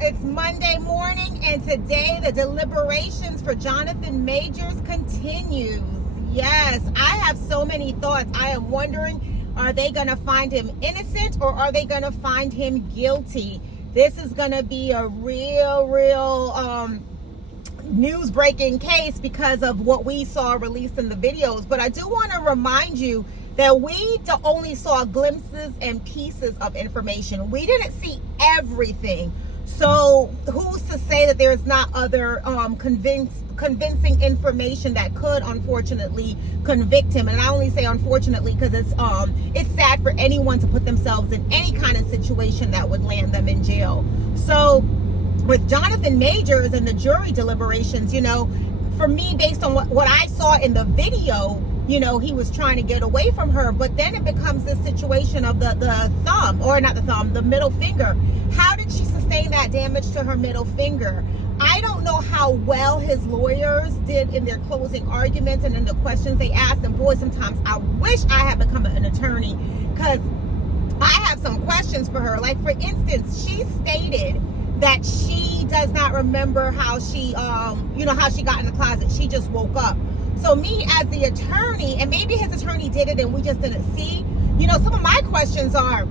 It's Monday morning, and today the deliberations for Jonathan Majors continues. Yes, I have so many thoughts. I am wondering, are they going to find him innocent or are they going to find him guilty? This is going to be a real news-breaking case because of what we saw released in the videos. But I do want to remind you that we only saw glimpses and pieces of information. We didn't see everything. So who's to say that there's not other convincing information that could unfortunately convict him? And I only say unfortunately because it's sad for anyone to put themselves in any kind of situation that would land them in jail. So with Jonathan Majors and the jury deliberations, for me, based on what I saw in the video, he was trying to get away from her, but then it becomes this situation of the thumb, or not the thumb, the middle finger. How did she sustain that damage to her middle finger? I don't know how well his lawyers did in their closing arguments and in the questions they asked. And boy, sometimes I wish I had become an attorney, because I have some questions for her. Like, for instance, she stated that she does not remember how she, how she got in the closet. She just woke up. So me as the attorney, and maybe his attorney did it and we just didn't see, some of my questions are,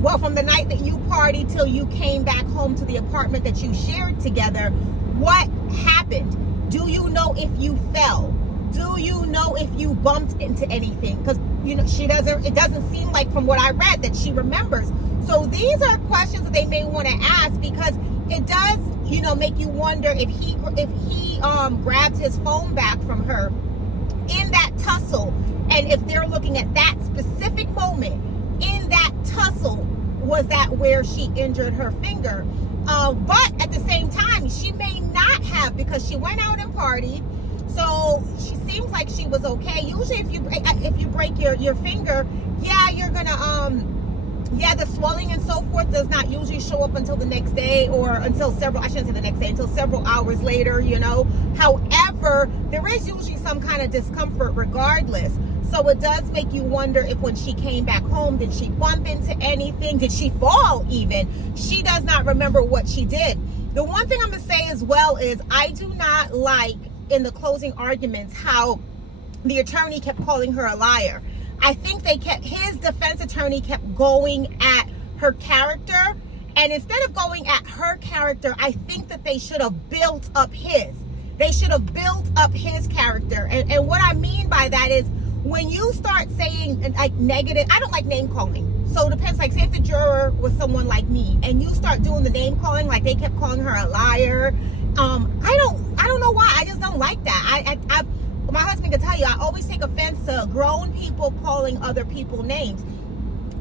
well, from the night that you partied till you came back home to the apartment that you shared together, what happened? Do you know if you fell? Do you know if you bumped into anything? Because, it doesn't seem like from what I read that she remembers. So these are questions that they may want to ask, because it does, make you wonder if he grabbed his phone back from her in that tussle, and if they're looking at that specific moment in that tussle, was that where she injured her finger? But at the same time, she may not have, because she went out and partied. So she seems like she was okay. Usually if you break your finger, you're gonna the swelling and so forth does not usually show up until the next day, or until several hours later, However, there is usually some kind of discomfort regardless. So it does make you wonder if when she came back home, did she bump into anything? Did she fall even? She does not remember what she did. The one thing I'm going to say as well is I do not like in the closing arguments how the attorney kept calling her a liar. I think his defense attorney kept going at her character. And instead of going at her character, I think that they should have built up his. They should have built up his character. And what I mean by that is, when you start saying like negative, I don't like name calling. So it depends, like say if the juror was someone like me and you start doing the name calling, like they kept calling her a liar. I don't know why. I just don't like that. My husband can tell you, I always take offense to grown people calling other people names.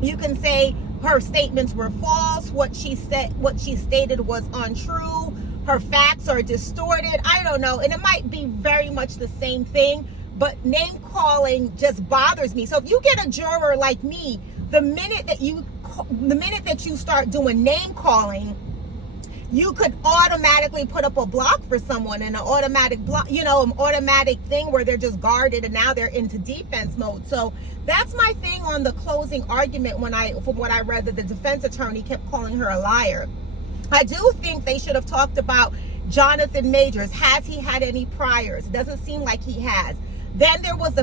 You can say her statements were false, what she stated was untrue, her facts are distorted. I don't know. And it might be very much the same thing, but name calling just bothers me. So if you get a juror like me, the minute that you start doing name calling, you could automatically put up a block for someone, and an automatic block, an automatic thing where they're just guarded and now they're into defense mode. So that's my thing on the closing argument from what I read, that the defense attorney kept calling her a liar. I do think they should have talked about Jonathan Majors. Has he had any priors? It doesn't seem like he has. Then there was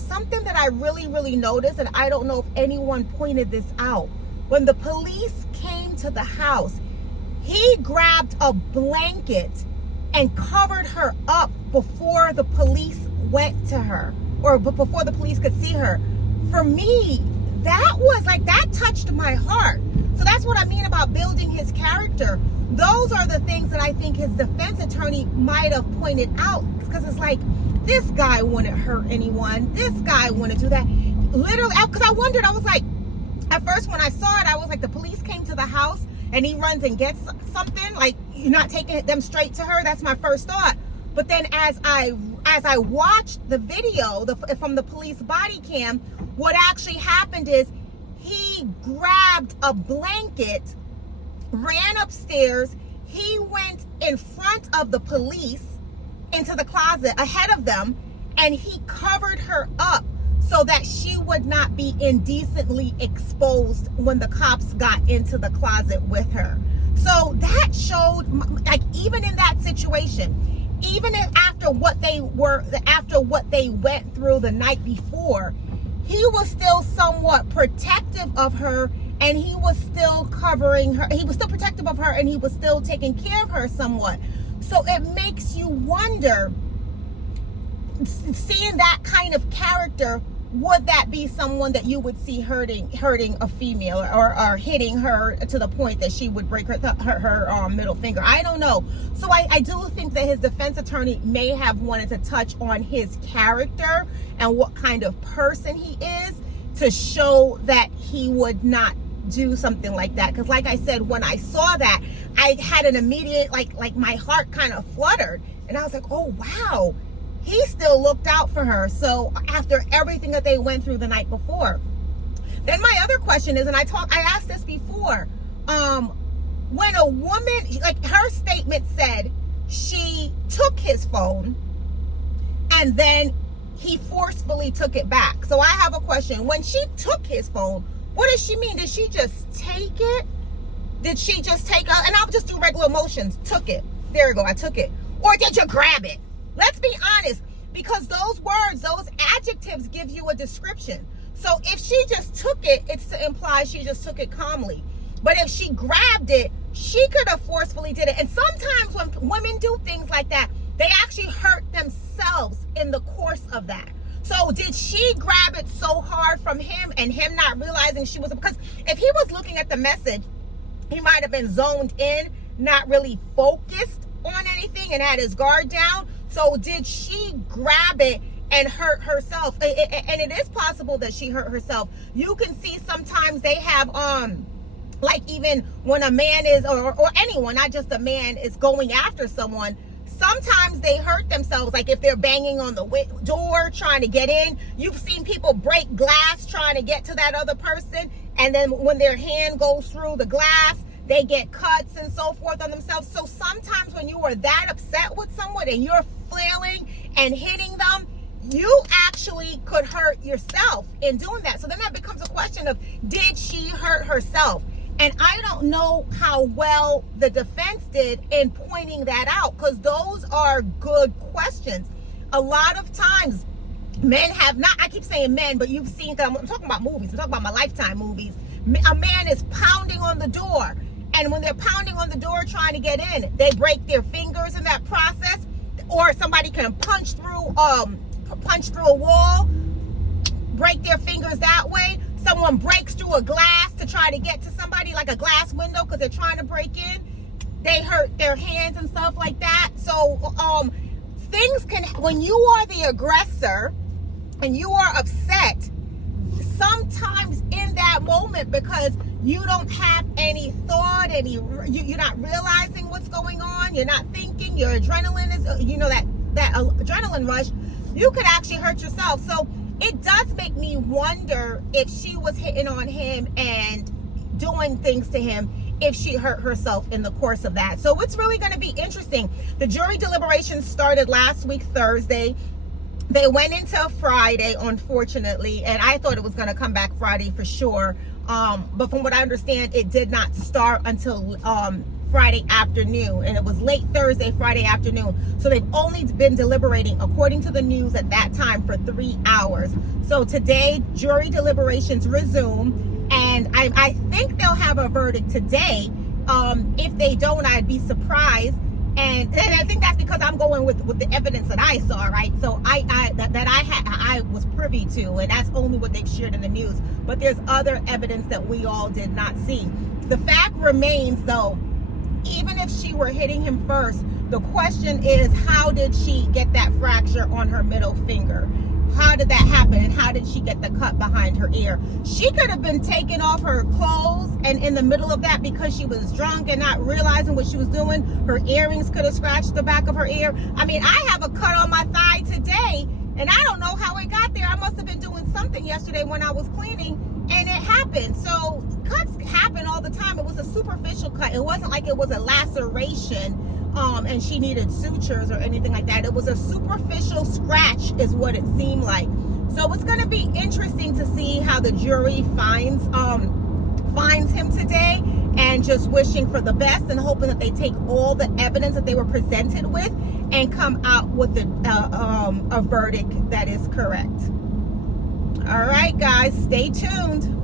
something that I really noticed, and I don't know if anyone pointed this out. When the police came to the house, he grabbed a blanket and covered her up before the police went to her, or before the police could see her. For me, that touched my heart. So that's what I mean about building his character. Those are the things that I think his defense attorney might have pointed out, because it's like, this guy wouldn't hurt anyone. This guy wouldn't do that. Literally, because I wondered, I was like, at first when I saw it, I was like, the police came to the house and he runs and gets something, like, you're not taking them straight to her. That's my first thought. But then as I watched the video from the police body cam, what actually happened is he grabbed a blanket, ran upstairs, he went in front of the police into the closet ahead of them, and he covered her up so that she would not be indecently exposed when the cops got into the closet with her. So that showed, like, even in that situation, even after what they went through the night before, he was still somewhat protective of her, and he was still covering her. He was still protective of her, and he was still taking care of her somewhat. So it makes you wonder, seeing that kind of character, would that be someone that you would see hurting a female, or hitting her to the point that she would break her middle finger? I don't know. So I do think that his defense attorney may have wanted to touch on his character and what kind of person he is, to show that he would not do something like that. Because like I said, when I saw that, I had an immediate, like my heart kind of fluttered, and I was like, oh wow, he still looked out for her. So after everything that they went through the night before. Then my other question is, and I asked this before, when a woman, like, her statement said she took his phone and then he forcefully took it back. So I have a question. When she took his phone, what does she mean? Did she just take it? Did she just take it? And I'll just do regular motions. Took it. There you go. I took it. Or did you grab it? Let's be honest, because those words, those adjectives give you a description. So if she just took it, it's to imply she just took it calmly. But if she grabbed it, she could have forcefully did it. And sometimes when women do things like that, they actually hurt themselves in the course of that. So did she grab it so hard from him, and him not realizing she was, because if he was looking at the message, he might have been zoned in, not really focused on anything, and had his guard down. So did she grab it and hurt herself? And it is possible that she hurt herself. You can see sometimes they have, like, even when a man is, or anyone, not just a man, is going after someone, sometimes they hurt themselves. Like if they're banging on the door trying to get in, you've seen people break glass trying to get to that other person, and then when their hand goes through the glass, they get cuts and so forth on themselves. So sometimes when you are that upset with someone and you're flailing and hitting them, you actually could hurt yourself in doing that. So then that becomes a question of, did she hurt herself? And I don't know how well the defense did in pointing that out, because those are good questions. A lot of times men have not, I keep saying men, but you've seen, I'm talking about movies, I'm talking about my Lifetime movies. A man is pounding on the door, and when they're pounding on the door trying to get in, they break their fingers in that process, or somebody can punch through a wall, break their fingers that way. Someone breaks through a glass to try to get to somebody, like a glass window, because they're trying to break in. They hurt their hands and stuff like that. So things can, when you are the aggressor and you are upset, sometimes in that moment, because you don't have any thought, you're not realizing what's going on, you're not thinking, your adrenaline is, that adrenaline rush, you could actually hurt yourself. So it does make me wonder if she was hitting on him and doing things to him, if she hurt herself in the course of that. So it's really going to be interesting. The jury deliberations started last week, Thursday. They went into Friday, unfortunately, and I thought it was going to come back Friday for sure. But from what I understand, it did not start until Friday afternoon, and it was late Thursday, Friday afternoon. So they've only been deliberating, according to the news at that time, for 3 hours. So today, jury deliberations resume, and I think they'll have a verdict today. If they don't, I'd be surprised. And I think that's because I'm going with the evidence that I saw, right? So I was privy to, and that's only what they've shared in the news. But there's other evidence that we all did not see. The fact remains, though, even if she were hitting him first, the question is, how did she get that fracture on her middle finger? How did that happen? And how did she get the cut behind her ear? She could have been taking off her clothes, and in the middle of that, because she was drunk and not realizing what she was doing, her earrings could have scratched the back of her ear. I mean, I have a cut on my thigh today, and I don't know how it got there. I must have been doing something yesterday when I was cleaning, and it happened. So cuts happen all the time. It was a superficial cut. It wasn't like it was a laceration, and she needed sutures or anything like that. It was a superficial scratch is what it seemed like. So it's going to be interesting to see how the jury finds him today. And and just wishing for the best and hoping that they take all the evidence that they were presented with and come out with a verdict that is correct. All right, guys, stay tuned.